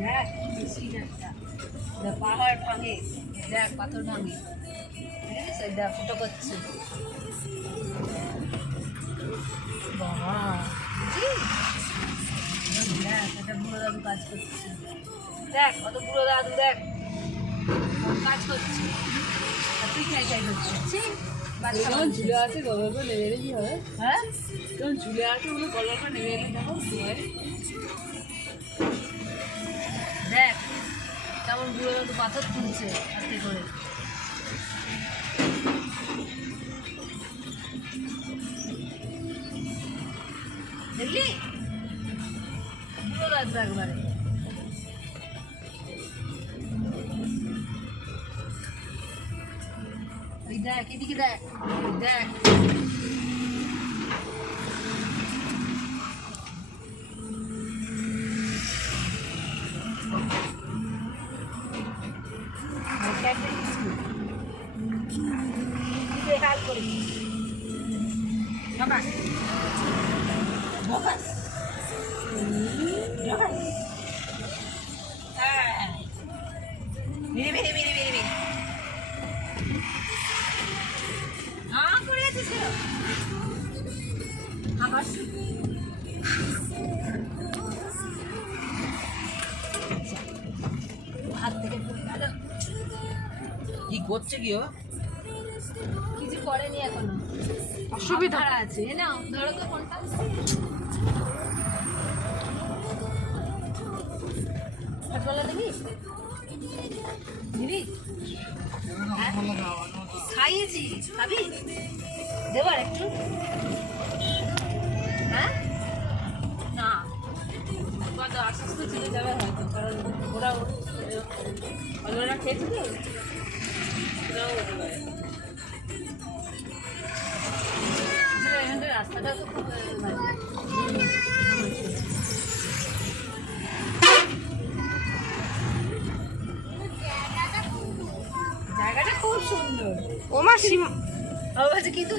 দেখ বেশি একটা পাহাড় ভাঙে, দেখ পাথর ভাঙে, দেখ ফুটো করছে বাবা। দেখ একটা বুড়ো দাদু কাজ করছে, দেখ কত বুড়ো দাদু, দেখ কাজ করছে আর তুই খাই খাই করছিস। যেমন ঝুলে আছে গল্প নেমে এলে কি হবে? হ্যাঁ যেমন ঝুলে আছে ওগুলো গল্প নেমে এলে দেখো দেখ কেমন বুড়ো দাদু পাথর তুলছে হাতে করে। দেখলি বুড়ো দাদু একবারে। ওই দেখ এদিকে দেখ, দেখ হাল করেছিস মেরে মেরে মেরে মেরে মেরে করে আছিস আমার হাত থেকে কি করছে কি ও? কিছু করেনি এখনো, অসুবিধা আছে না। ধরো তো ফোনটা, হাতওয়ালা দিবি দিবি? খাইয়েছি, খাবি? দেবো আর একটু? হ্যাঁ না কত আস্তে আস্তে চলে যাবে হয়তো, কারণ ওরা খেয়েছে তো ওরাও হতে পারে। এখানটার রাস্তাটা তো খুব জায়গাটা খুব সুন্দর। ও মাসি আমার কাছে কিন্তু